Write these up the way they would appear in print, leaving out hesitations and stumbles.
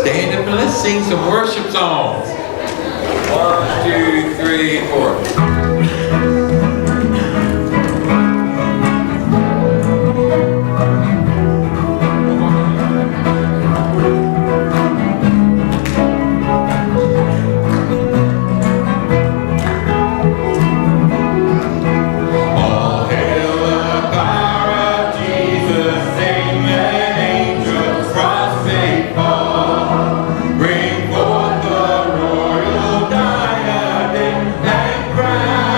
Stand up and let's sing some worship songs. 1, 2, 3, 4. Bring forth the royal diadem and crown.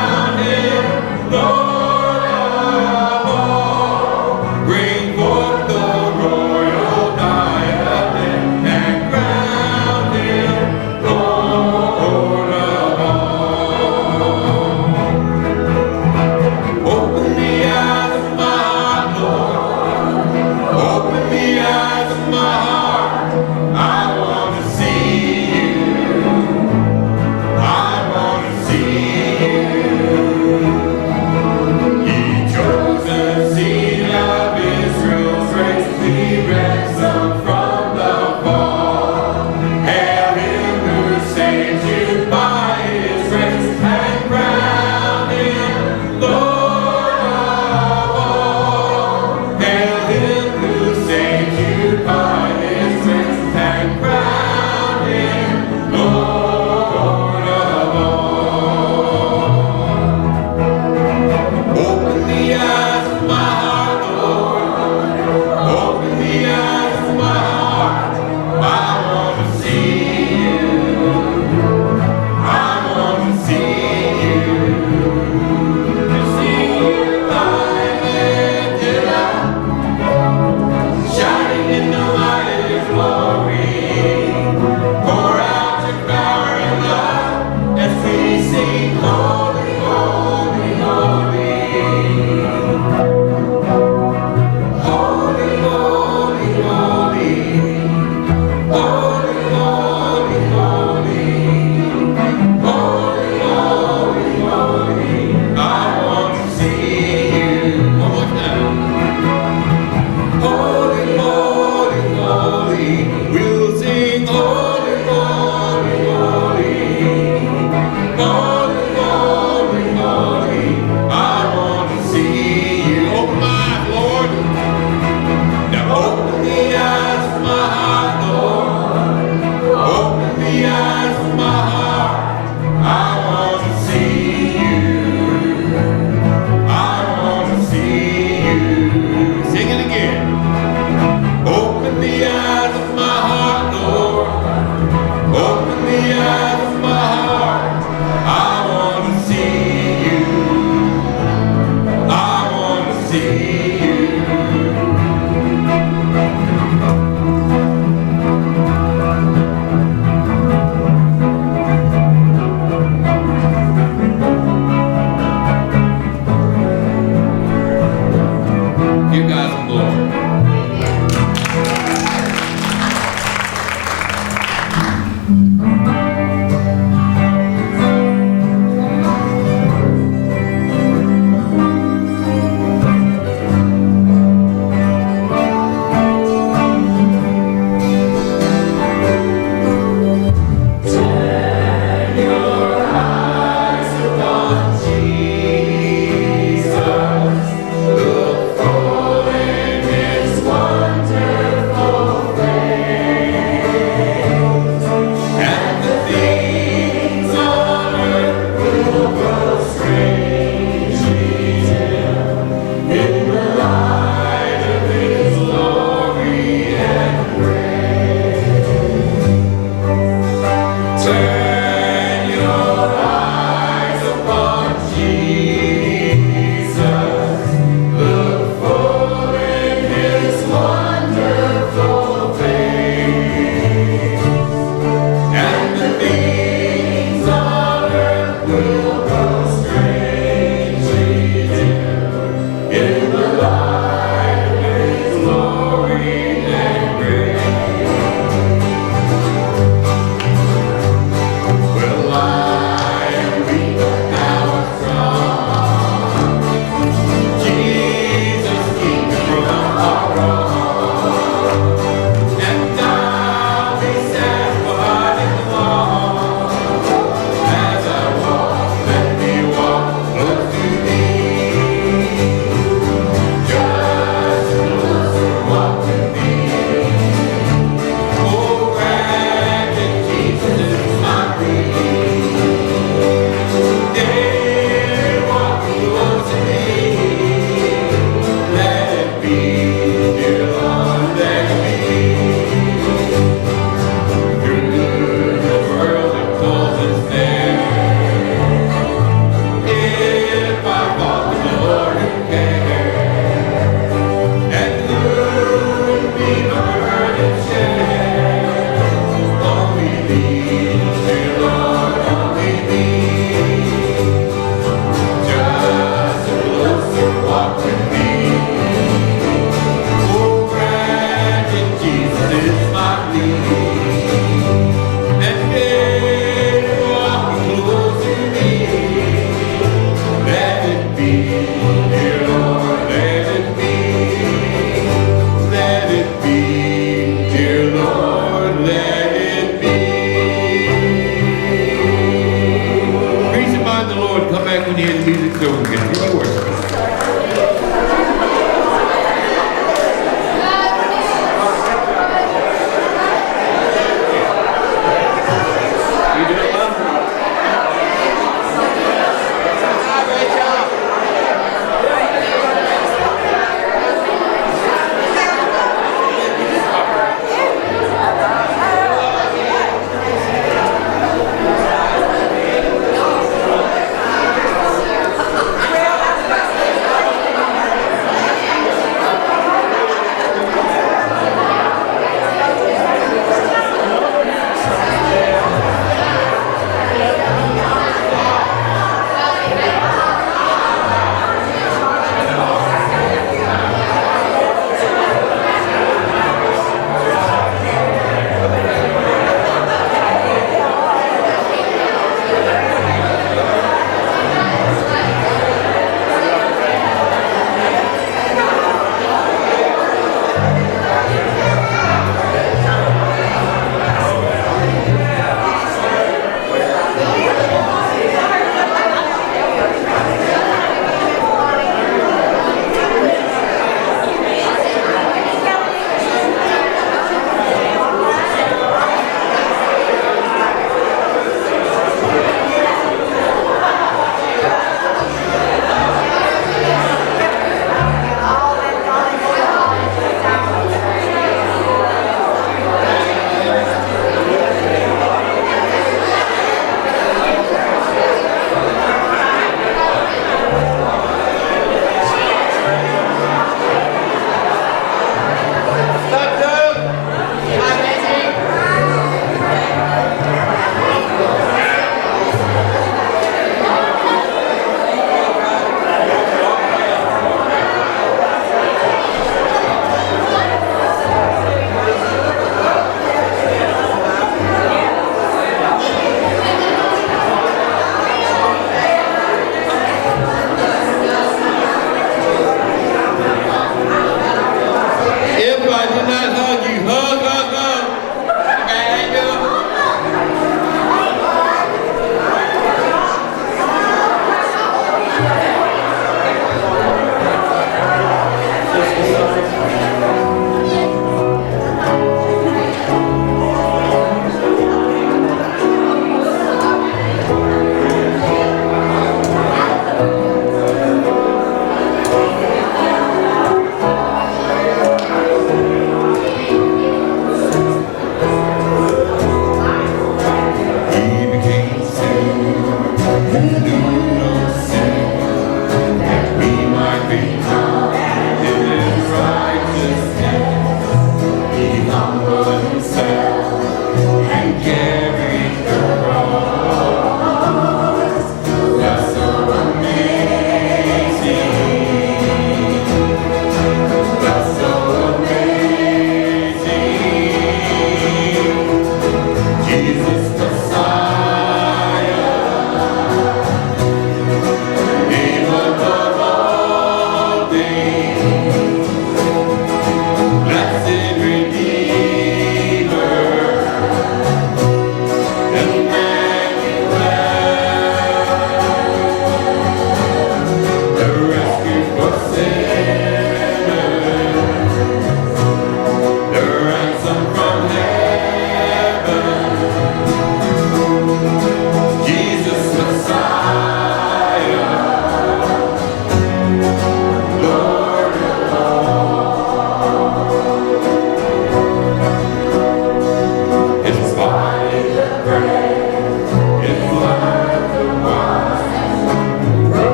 remind the Lord, come back when you hear the music so we can continue worshiping.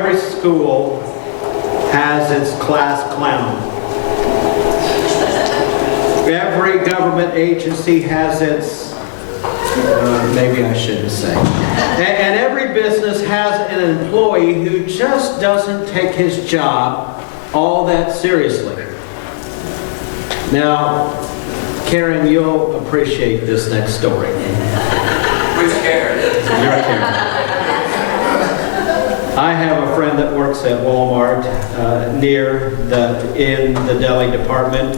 every school has its class clown. Every government agency has its, maybe I shouldn't say. And every business has an employee who just doesn't take his job all that seriously. Now, Karen, you'll appreciate this next story. Who's Karen? You're Karen. I have a friend that works at Walmart in the deli department,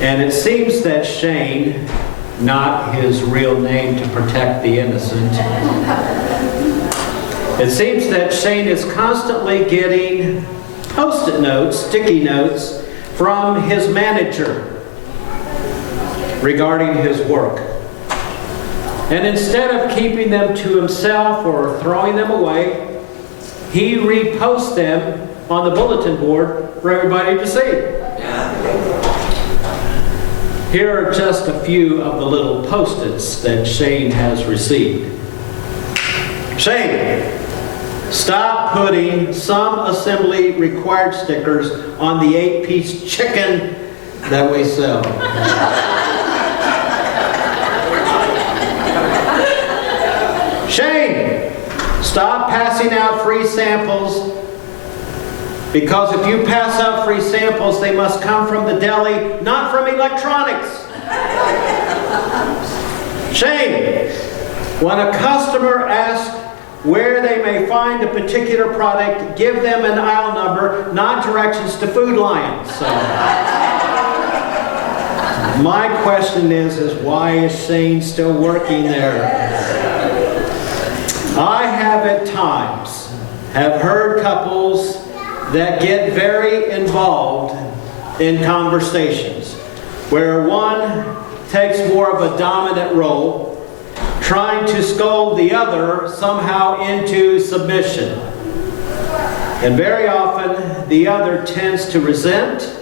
and it seems that Shane, not his real name to protect the innocent, it seems that Shane is constantly getting Post-it notes, sticky notes, from his manager regarding his work. And instead of keeping them to himself or throwing them away, he reposts them on the bulletin board for everybody to see. Here are just a few of the little Post-its that Shane has received. Shane, stop putting some assembly required stickers on the 8-piece chicken that we sell. Shane, stop passing out free samples, because if you pass out free samples, they must come from the deli, not from electronics. Shane, when a customer asks where they may find a particular product, give them an aisle number, not directions to Food Lion. So, my question is why is Shane still working there? I have at times heard couples that get very involved in conversations where one takes more of a dominant role, trying to scold the other somehow into submission. And very often the other tends to resent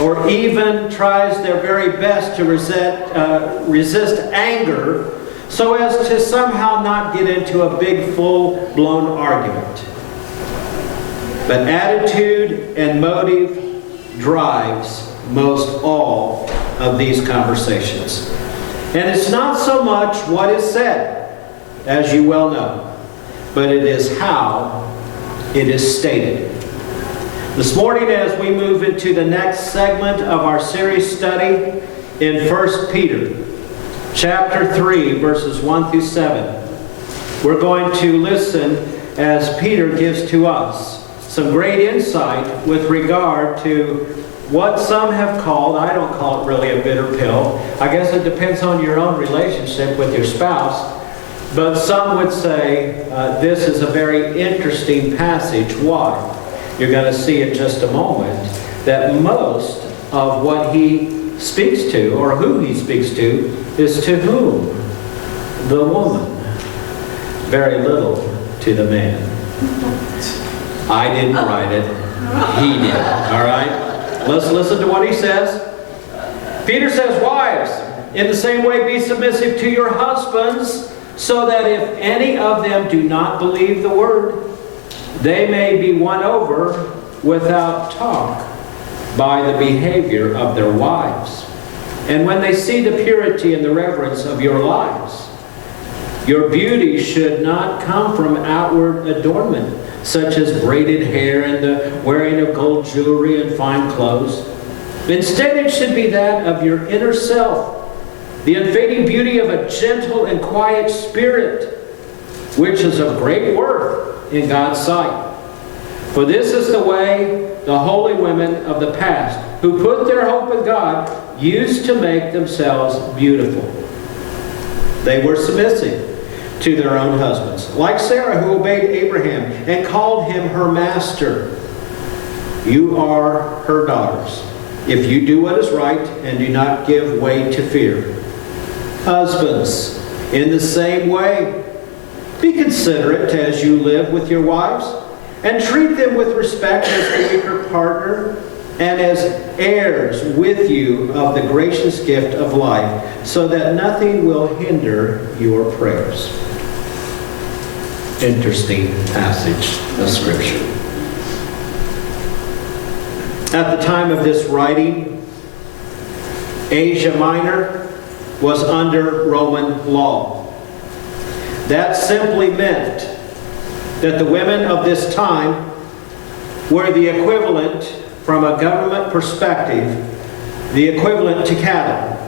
or even tries their very best to resist anger so as to somehow not get into a big full-blown argument. But attitude and motive drives most all of these conversations. And it's not so much what is said, as you well know, but it is how it is stated. This morning, as we move into the next segment of our series study in 1 Peter, chapter 3, verses 1 through 7, we're going to listen as Peter gives to us some great insight with regard to what some have called, I don't call it really a bitter pill. I guess it depends on your own relationship with your spouse. But some would say this is a very interesting passage. Why? You're going to see in just a moment that most of what he speaks to, or who he speaks to, is to whom? The woman. Very little to the man. I didn't write it. He did. All right? Let's listen to what he says. Peter says, wives, in the same way be submissive to your husbands, so that if any of them do not believe the word, they may be won over without talk by the behavior of their wives. And when they see the purity and the reverence of your lives, your beauty should not come from outward adornment, such as braided hair and the wearing of gold jewelry and fine clothes. Instead, it should be that of your inner self, the unfading beauty of a gentle and quiet spirit, which is of great worth in God's sight. For this is the way the holy women of the past, who put their hope in God, used to make themselves beautiful. They were submissive to their own husbands, like Sarah, who obeyed Abraham and called him her master. You are her daughters, if you do what is right and do not give way to fear. Husbands, in the same way, be considerate as you live with your wives, and treat them with respect as the weaker partner and as heirs with you of the gracious gift of life, so that nothing will hinder your prayers. interesting passage of Scripture. At the time of this writing, Asia Minor was under Roman law. That simply meant that the women of this time were the equivalent, from a government perspective, the equivalent to cattle,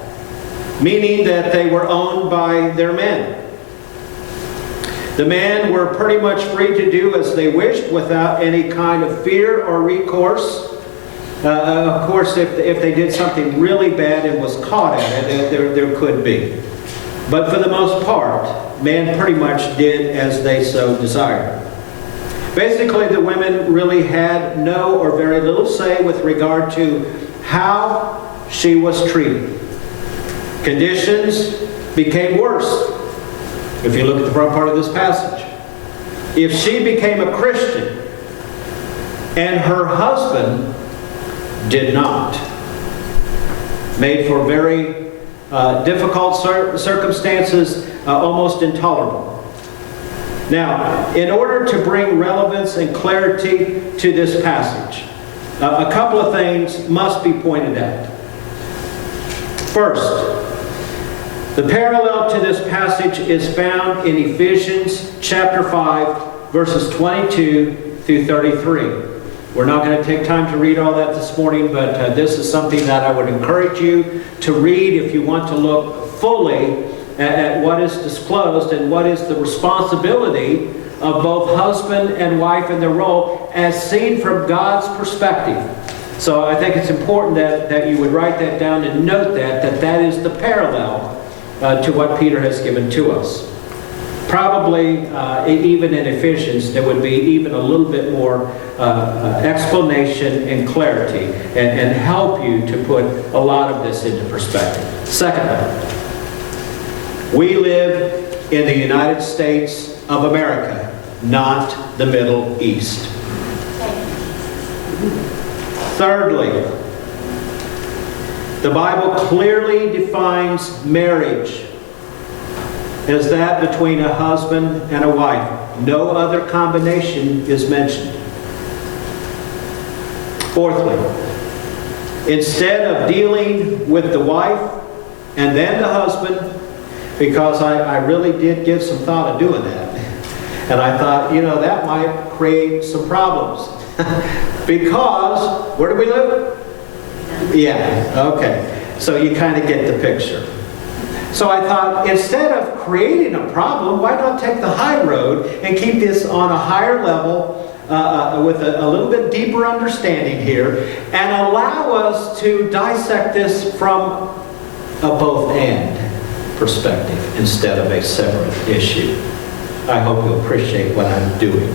meaning that they were owned by their men. The men were pretty much free to do as they wished without any kind of fear or recourse. Of course, if they did something really bad and was caught at it, there could be. But for the most part, men pretty much did as they so desired. Basically, the women really had no or very little say with regard to how she was treated. Conditions became worse, if you look at the front part of this passage. If she became a Christian and her husband did not, made for very difficult circumstances, almost intolerable. Now, in order to bring relevance and clarity to this passage, a couple of things must be pointed out. First, the parallel to this passage is found in Ephesians chapter 5, verses 22 through 33. We're not going to take time to read all that this morning, but this is something that I would encourage you to read if you want to look fully at what is disclosed and what is the responsibility of both husband and wife in their role as seen from God's perspective. So I think it's important that you would write that down and note that is the parallel to what Peter has given to us. Probably, even in Ephesians, there would be even a little bit more explanation and clarity and help you to put a lot of this into perspective. Secondly, we live in the United States of America, not the Middle East. Thirdly, the Bible clearly defines marriage as that between a husband and a wife. No other combination is mentioned. Fourthly, instead of dealing with the wife and then the husband, because I really did give some thought of doing that, and I thought, that might create some problems. Because, where do we live? Yeah, okay. So you kind of get the picture. So I thought, instead of creating a problem, why not take the high road and keep this on a higher level with a little bit deeper understanding here and allow us to dissect this from a both-and perspective instead of a separate issue. I hope you'll appreciate what I'm doing.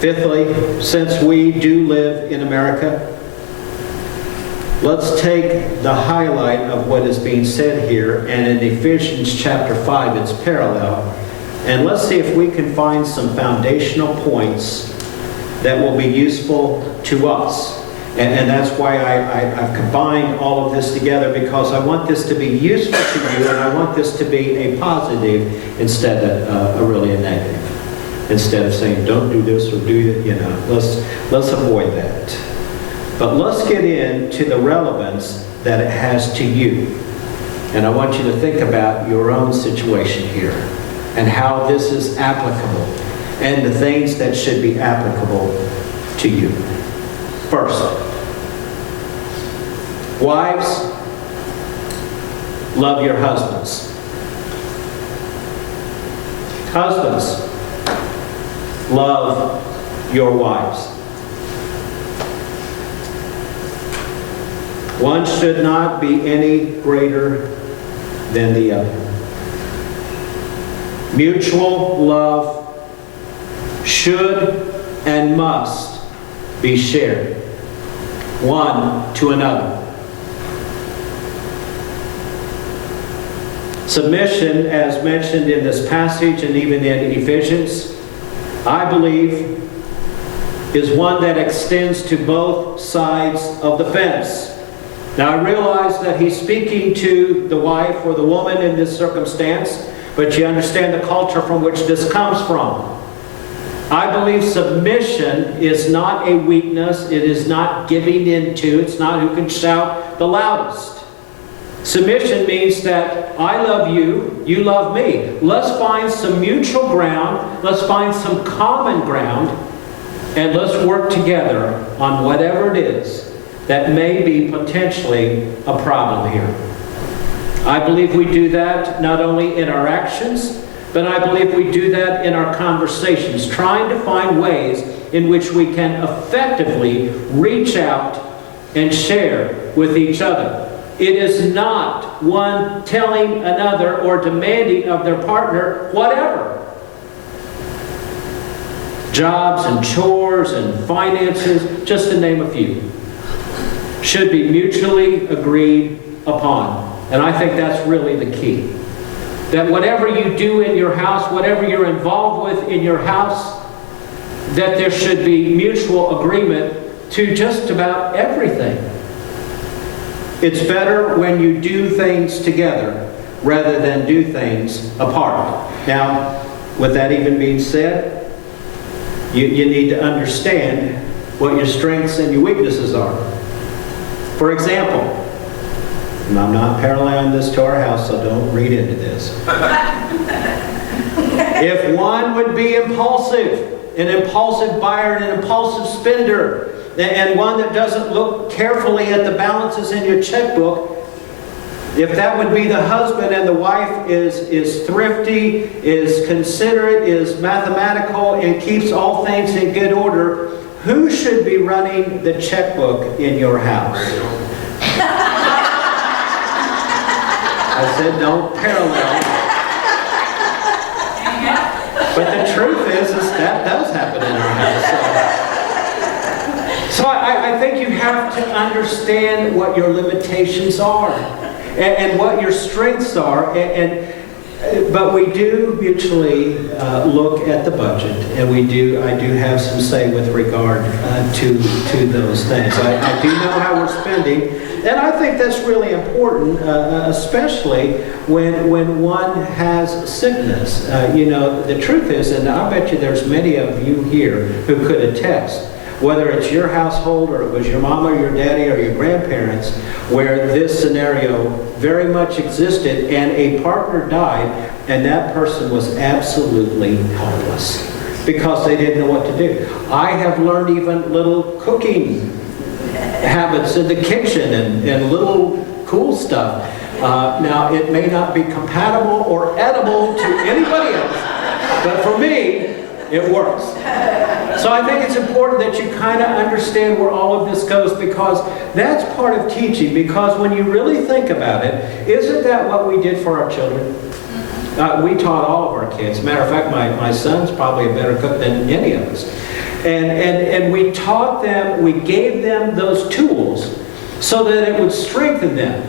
Fifthly, since we do live in America, let's take the highlight of what is being said here, and in Ephesians chapter 5, it's parallel, and let's see if we can find some foundational points that will be useful to us. And that's why I've combined all of this together, because I want this to be useful to you, and I want this to be a positive instead of really a negative. Instead of saying, don't do this or do that, let's avoid that. But let's get into the relevance that it has to you. And I want you to think about your own situation here and how this is applicable and the things that should be applicable to you. First, wives, love your husbands. Husbands, love your wives. One should not be any greater than the other. Mutual love should and must be shared, one to another. Submission, as mentioned in this passage and even in Ephesians, I believe, is one that extends to both sides of the fence. Now, I realize that he's speaking to the wife or the woman in this circumstance, but you understand the culture from which this comes from. I believe submission is not a weakness. It is not giving into. It's not who can shout the loudest. Submission means that I love you, you love me. Let's find some mutual ground. Let's find some common ground. And let's work together on whatever it is that may be potentially a problem here. I believe we do that not only in our actions, but I believe we do that in our conversations, trying to find ways in which we can effectively reach out and share with each other. It is not one telling another or demanding of their partner whatever. Jobs and chores and finances, just to name a few, should be mutually agreed upon. And I think that's really the key. That whatever you do in your house, whatever you're involved with in your house, that there should be mutual agreement to just about everything. It's better when you do things together rather than do things apart. Now, with that even being said, you need to understand what your strengths and your weaknesses are. For example, and I'm not paralleling this to our house, so don't read into this. If one would be impulsive, an impulsive buyer and an impulsive spender, and one that doesn't look carefully at the balances in your checkbook, if that would be the husband and the wife is thrifty, is considerate, is mathematical, and keeps all things in good order, who should be running the checkbook in your house? I said don't parallel. But the truth is that does happen in our house. So I think you have to understand what your limitations are and what your strengths are. But we do mutually look at the budget, and I do have some say with regard to those things. I do know how we're spending, and I think that's really important, especially when one has sickness. The truth is, and I bet you there's many of you here who could attest, whether it's your household or it was your mom or your daddy or your grandparents, where this scenario very much existed and a partner died and that person was absolutely helpless because they didn't know what to do. I have learned even little cooking habits in the kitchen and little cool stuff. Now, it may not be compatible or edible to anybody else, but for me, it works. So I think it's important that you kind of understand where all of this goes, because that's part of teaching. Because when you really think about it, isn't that what we did for our children? We taught all of our kids. Matter of fact, my son's probably a better cook than any of us. And we taught them, we gave them those tools so that it would strengthen them.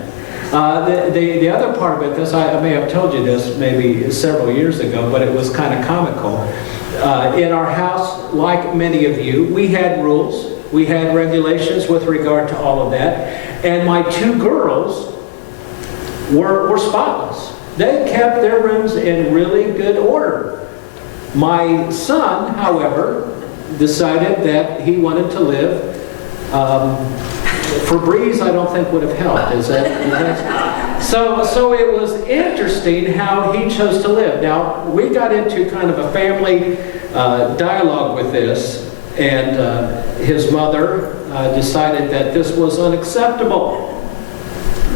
The other part of it, I may have told you this maybe several years ago, but it was kind of comical. In our house, like many of you, we had rules, we had regulations with regard to all of that, and my two girls were spotless. They kept their rooms in really good order. My son, however, decided that he wanted to live. Febreze, I don't think would have helped. Is that? So it was interesting how he chose to live. Now, we got into kind of a family dialogue with this, and his mother decided that this was unacceptable.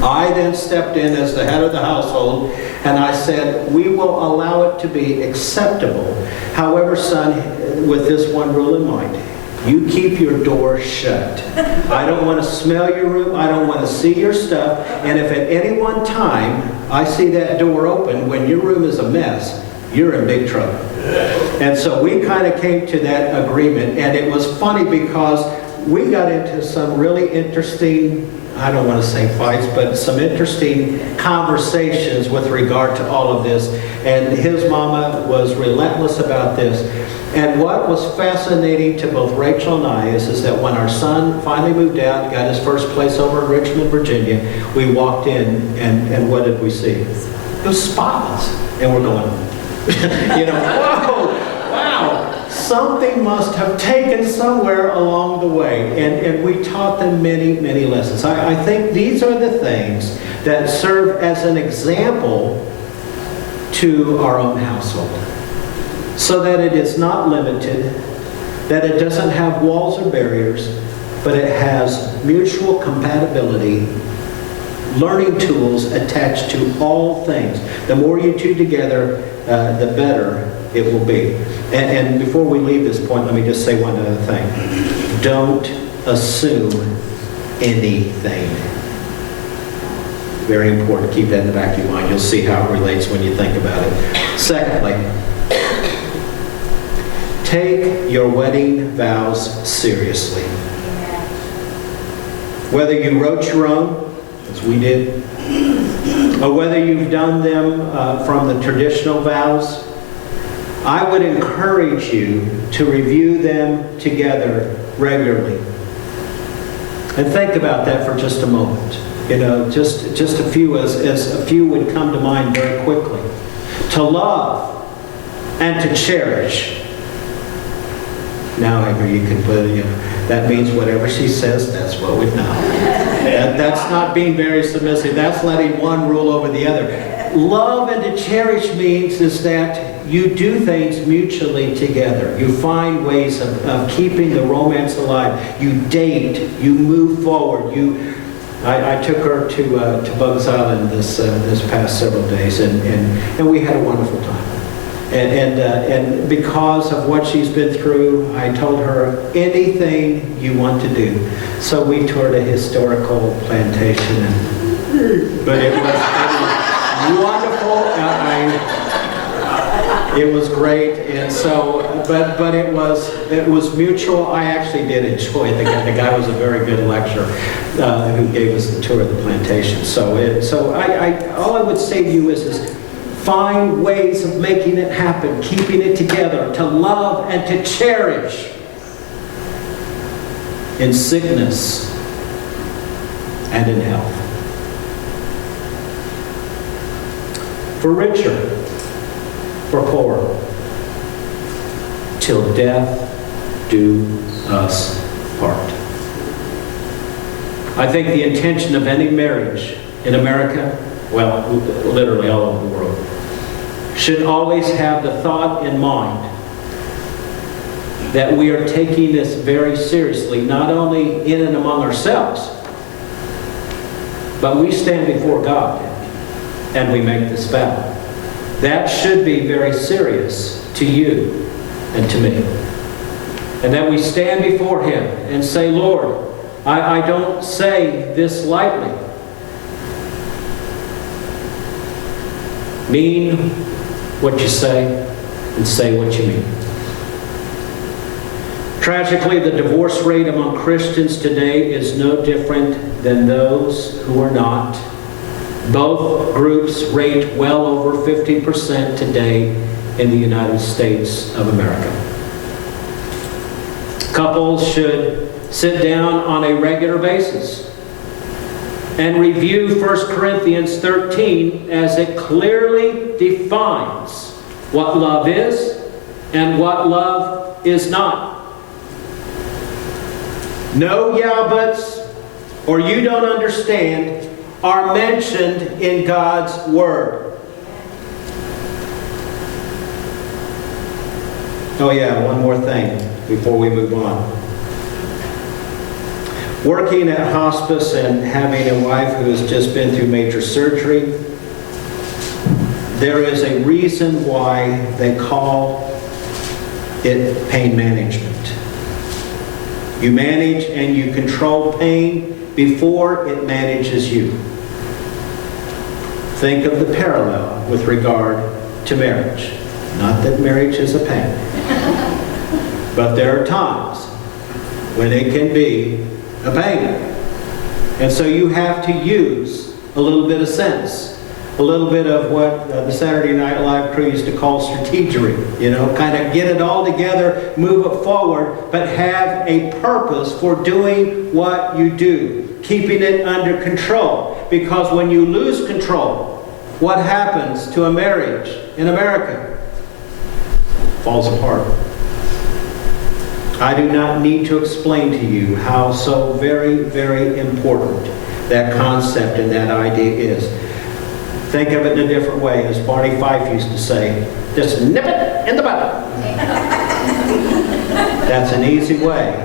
I then stepped in as the head of the household, and I said, we will allow it to be acceptable. However, son, with this one rule in mind, you keep your door shut. I don't want to smell your room. I don't want to see your stuff. And if at any one time I see that door open when your room is a mess, you're in big trouble. And so we kind of came to that agreement. And it was funny because we got into some really interesting, I don't want to say fights, but some interesting conversations with regard to all of this. And his mama was relentless about this. And what was fascinating to both Rachel and I is that when our son finally moved out, got his first place over in Richmond, Virginia, we walked in and what did we see? It was spotless. And we're going, whoa, wow. Something must have taken somewhere along the way. And we taught them many, many lessons. I think these are the things that serve as an example to our own household. So that it is not limited, that it doesn't have walls or barriers, but it has mutual compatibility, learning tools attached to all things. The more you two together, the better it will be. And before we leave this point, let me just say one other thing. Don't assume anything. Very important. Keep that in the back of your mind. You'll see how it relates when you think about it. Secondly, take your wedding vows seriously. Whether you wrote your own, as we did, or whether you've done them from the traditional vows, I would encourage you to review them together regularly. And think about that for just a moment. Just a few, as a few would come to mind very quickly. To love and to cherish. Now you can put, that means whatever she says, that's what we know. That's not being very submissive. That's letting one rule over the other. Love and to cherish means is that you do things mutually together. You find ways of keeping the romance alive. You date. You move forward. I took her to Bugs Island this past several days, and we had a wonderful time. And because of what she's been through, I told her anything you want to do. So we toured a historical plantation, but it was wonderful. It was great, and so, but it was mutual. I actually did enjoy it. The guy was a very good lecturer who gave us the tour of the plantation. So all I would say to you is find ways of making it happen, keeping it together, to love and to cherish in sickness and in health. For richer, for poorer, till death do us part. I think the intention of any marriage in America, well, literally all over the world, should always have the thought in mind that we are taking this very seriously, not only in and among ourselves, but we stand before God and we make this vow. That should be very serious to you and to me. And that we stand before Him and say, Lord, I don't say this lightly. Mean what you say and say what you mean. Tragically, the divorce rate among Christians today is no different than those who are not. Both groups rate well over 50% today in the United States of America. Couples should sit down on a regular basis and review 1 Corinthians 13 as it clearly defines what love is and what love is not. No yeah buts or you don't understand are mentioned in God's Word. Oh yeah, one more thing before we move on. Working at hospice and having a wife who has just been through major surgery, there is a reason why they call it pain management. You manage and you control pain before it manages you. Think of the parallel with regard to marriage. Not that marriage is a pain, but there are times when it can be a pain. And so you have to use a little bit of sense, a little bit of what the Saturday Night Live crew used to call strategery, kind of get it all together, move it forward, but have a purpose for doing what you do, keeping it under control. Because when you lose control, what happens to a marriage in America? It falls apart. I do not need to explain to you how so very, very important that concept and that idea is. Think of it in a different way, as Barney Fife used to say, just nip it in the bud. That's an easy way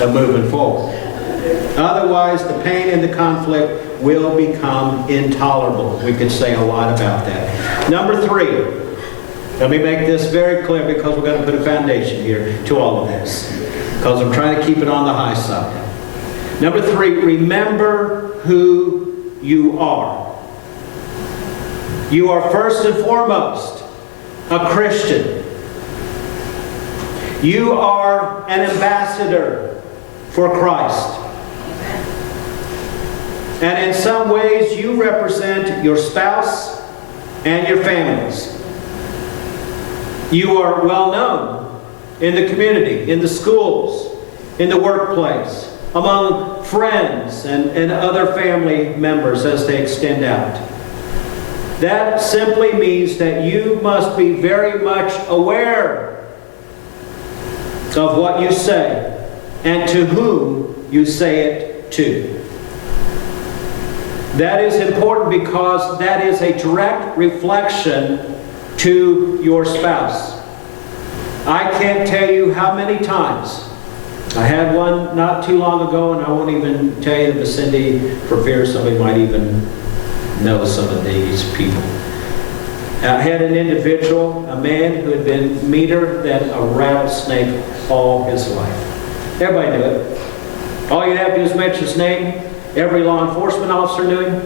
of moving forward. Otherwise, the pain and the conflict will become intolerable. We could say a lot about that. Number 3. Let me make this very clear because we're going to put a foundation here to all of this. Because I'm trying to keep it on the high side. Number 3, remember who you are. You are first and foremost a Christian. You are an ambassador for Christ. And in some ways, you represent your spouse and your families. You are well known in the community, in the schools, in the workplace, among friends and other family members as they extend out. That simply means that you must be very much aware of what you say and to whom you say it to. That is important because that is a direct reflection to your spouse. I can't tell you how many times. I had one not too long ago, and I won't even tell you the vicinity for fear somebody might even know some of these people. I had an individual, a man who had been meaner than a rattlesnake all his life. Everybody knew it. All you have to do is mention his name. Every law enforcement officer knew him.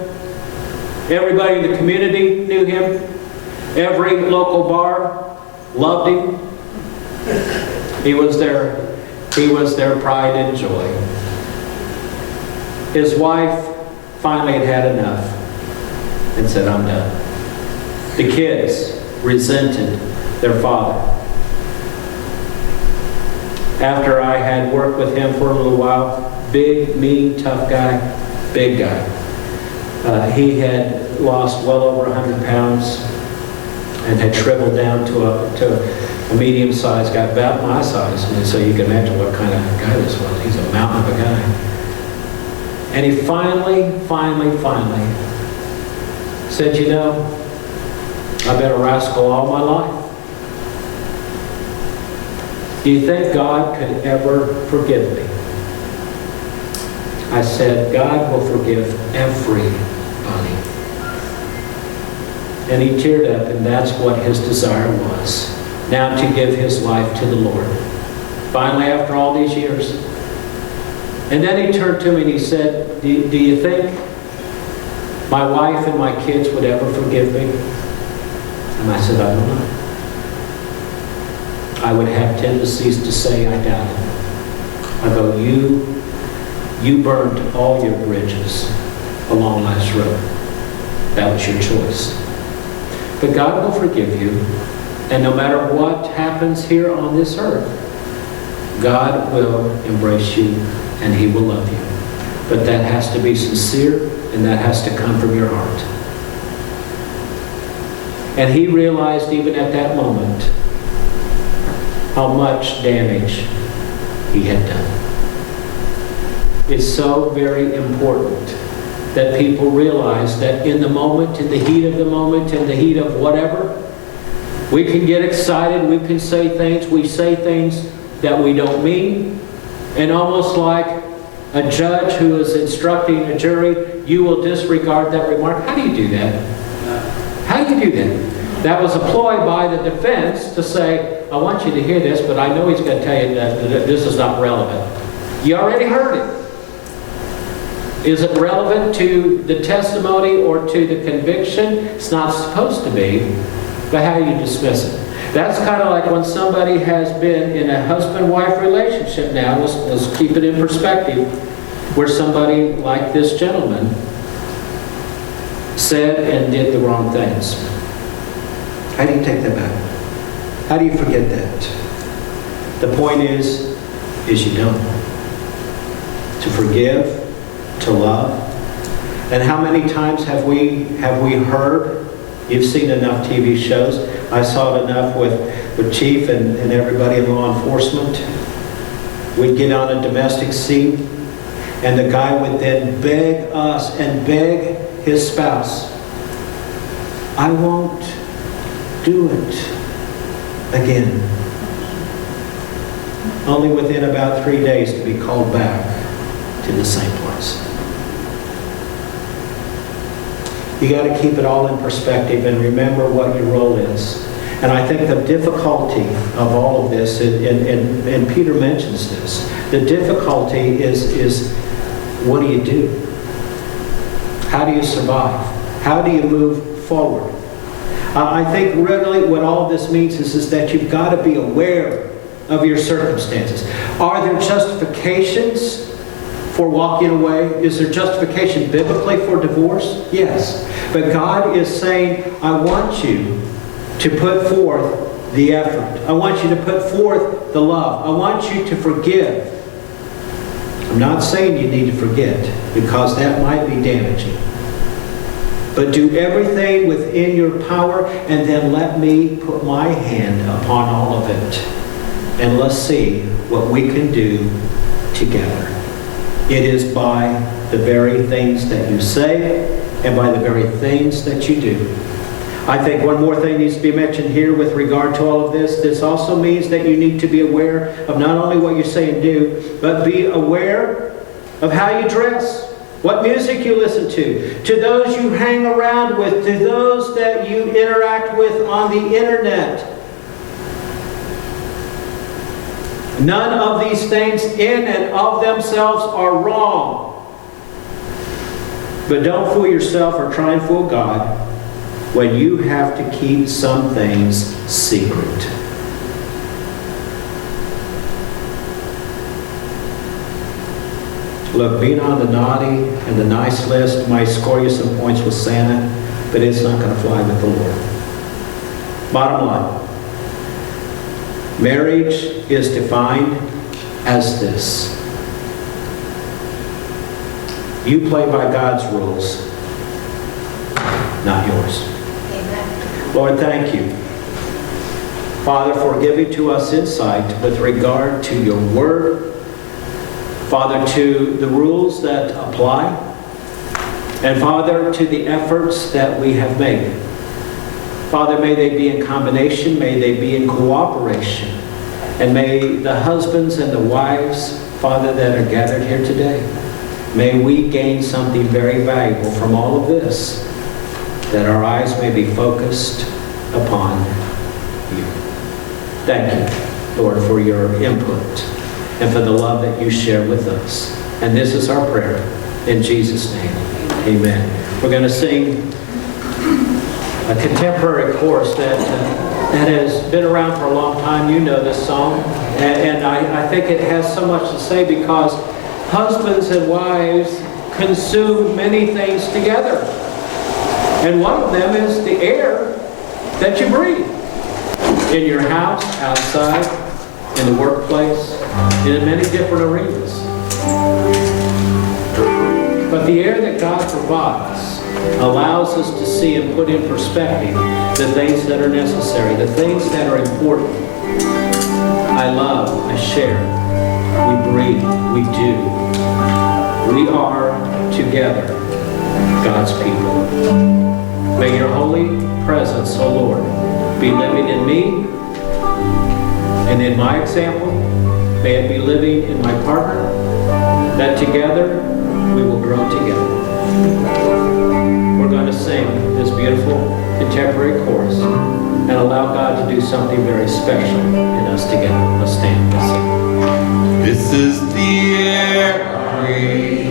Everybody in the community knew him. Every local bar loved him. He was their pride and joy. His wife finally had enough and said, "I'm done." The kids resented their father. After I had worked with him for a little while, big, mean, tough guy, big guy. He had lost well over 100 pounds and had shriveled down to a medium-sized guy, about my size. And so you can imagine what kind of guy this was. He's a mountain of a guy. And he finally said, "You know, I've been a rascal all my life. Do you think God could ever forgive me?" I said, "God will forgive everybody." And he teared up, and that's what his desire was. Now to give his life to the Lord. Finally, after all these years. And then he turned to me and he said, do you think my wife and my kids would ever forgive me? And I said, "I don't know. I would have tendencies to say I doubt it." I go, you burned all your bridges along life's road. That was your choice. But God will forgive you. And no matter what happens here on this earth, God will embrace you and He will love you. But that has to be sincere and that has to come from your heart. And he realized even at that moment how much damage he had done. It's so very important that people realize that in the moment, in the heat of the moment, in the heat of whatever, we can get excited, we can say things, we say things that we don't mean, and almost like a judge who is instructing a jury, you will disregard that remark. How do you do that? How do you do that? That was a ploy by the defense to say, I want you to hear this, but I know he's going to tell you that this is not relevant. You already heard it. Is it relevant to the testimony or to the conviction? It's not supposed to be, but how do you dismiss it? That's kind of like when somebody has been in a husband-wife relationship now, let's keep it in perspective, where somebody like this gentleman said and did the wrong things. How do you take that back? How do you forget that? The point is you don't. To forgive, to love. And how many times have we heard? You've seen enough TV shows. I saw it enough with Chief and everybody in law enforcement. We'd get on a domestic scene, and the guy would then beg us and beg his spouse, I won't do it again. Only within about 3 days to be called back to the same place. You got to keep it all in perspective and remember what your role is. And I think the difficulty of all of this, and Peter mentions this, the difficulty is what do you do? How do you survive? How do you move forward? I think really what all this means is that you've got to be aware of your circumstances. Are there justifications for walking away? Is there justification biblically for divorce? Yes. But God is saying, I want you to put forth the effort. I want you to put forth the love. I want you to forgive. I'm not saying you need to forget, because that might be damaging. But do everything within your power, and then let me put my hand upon all of it. And let's see what we can do together. It is by the very things that you say and by the very things that you do. I think one more thing needs to be mentioned here with regard to all of this. This also means that you need to be aware of not only what you say and do, but be aware of how you dress, what music you listen to those you hang around with, to those that you interact with on the internet. None of these things in and of themselves are wrong. But don't fool yourself or try and fool God when you have to keep some things secret. Look, being on the naughty and the nice list might score you some points with Santa, but it's not going to fly with the Lord. Bottom line. Marriage is defined as this. You play by God's rules, not yours. Amen. Lord, thank you, Father, for giving to us insight with regard to your word, Father, to the rules that apply, and Father, to the efforts that we have made. Father, may they be in combination, may they be in cooperation, and may the husbands and the wives, Father, that are gathered here today, may we gain something very valuable from all of this, that our eyes may be focused upon you. Thank you, Lord, for your input and for the love that you share with us. And this is our prayer. In Jesus' name, amen. We're going to sing a contemporary chorus that has been around for a long time. You know this song. And I think it has so much to say, because husbands and wives consume many things together. And one of them is the air that you breathe. In your house, outside, in the workplace, in many different arenas. But the air that God provides allows us to see and put in perspective the things that are necessary, the things that are important. I love, I share, we breathe, we do. We are together, God's people. May your holy presence, O Lord, be living in me and in my example. May it be living in my partner, that together we will grow together. We're going to sing this beautiful contemporary chorus and allow God to do something very special in us together. Let's stand and sing. This is the air I breathe.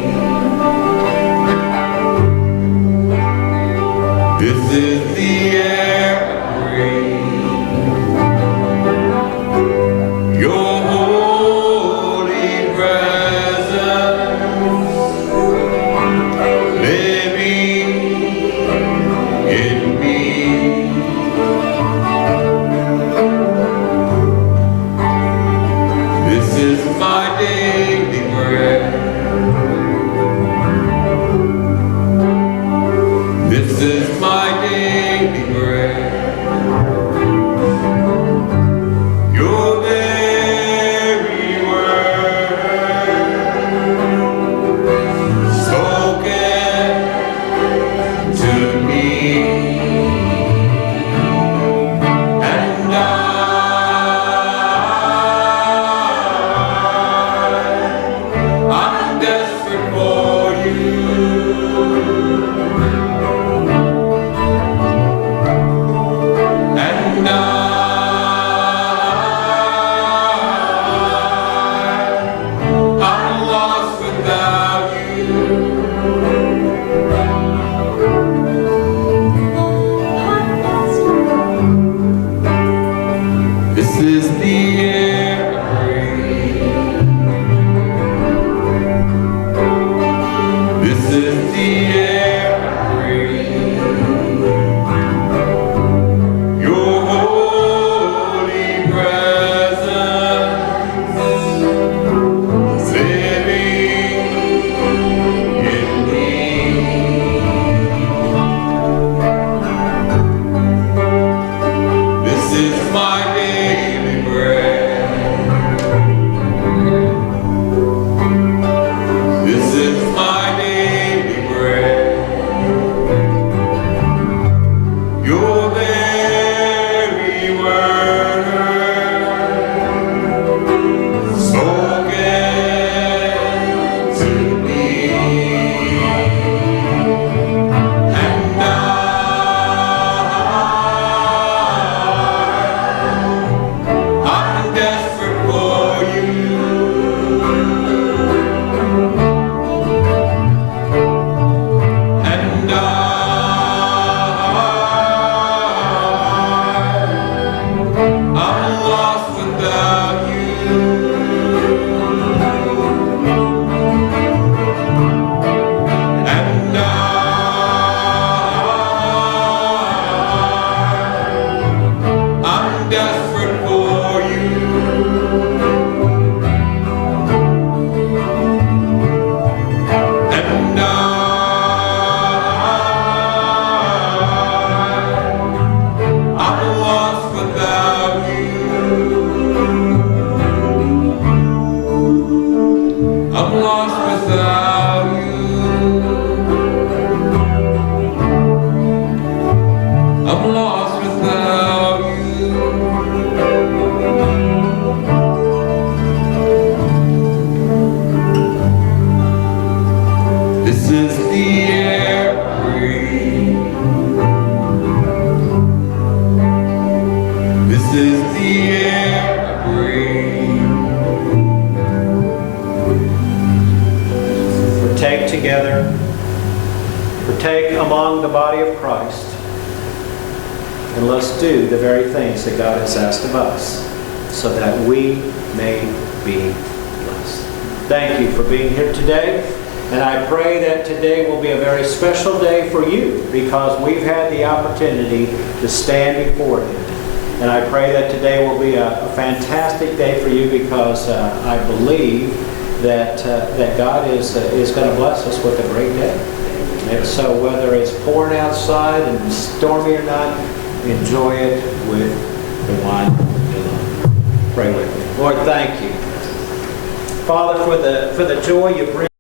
This is the air I breathe. among the body of Christ. And let's do the very things that God has asked of us so that we may be blessed. Thank you for being here today. And I pray that today will be a very special day for you because we've had the opportunity to stand before Him. And I pray that today will be a fantastic day for you because I believe that God is going to bless us with a great day. And so whether it's pouring outside and stormy or not, enjoy it with the one you love. Pray with me. Lord, thank you, Father, for the joy you bring.